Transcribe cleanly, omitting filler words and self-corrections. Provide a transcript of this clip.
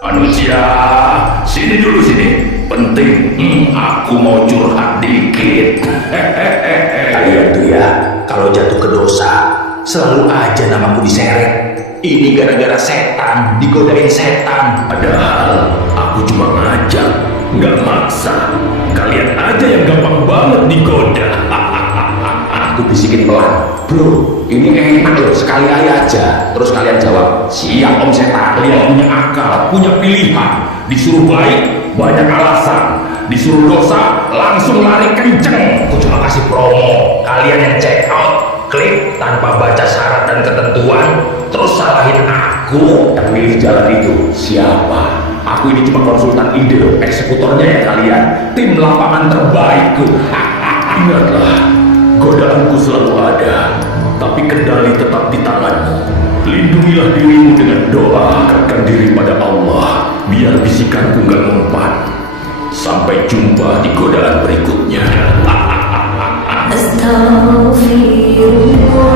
Manusia, sini dulu sini. Penting, aku mau curhat dikit. Kalian tuh ya, kalau jatuh ke dosa, selalu aja namaku diseret. Ini gara-gara setan, digodain setan. Padahal aku cuma ngajak, nggak maksa. Kalian aja yang gampang banget digoda. Aku bisikin pelan, bro, ini enak loh, sekali aja. Terus kalian jawab, siap om setan. Kalian punya akal, punya pilihan. Disuruh baik, banyak alasan. Disuruh dosa, langsung lari kenceng. Aku cuma kasih promo. Kalian yang check out, klik tanpa baca syarat dan ketentuan, terus salahin aku yang milih jalan itu. Siapa? Aku ini cuma konsultan ide, eksekutornya ya kalian, tim lapangan terbaikku. Ingatlah, godaanku selalu ada, tapi kendali tetap di tanganmu. Lindungilah dirimu dengan doa, dekatkan diri pada Allah, biar bisikanku nggak mempan. Sampai jumpa di godaan berikutnya. Astaghfirullah.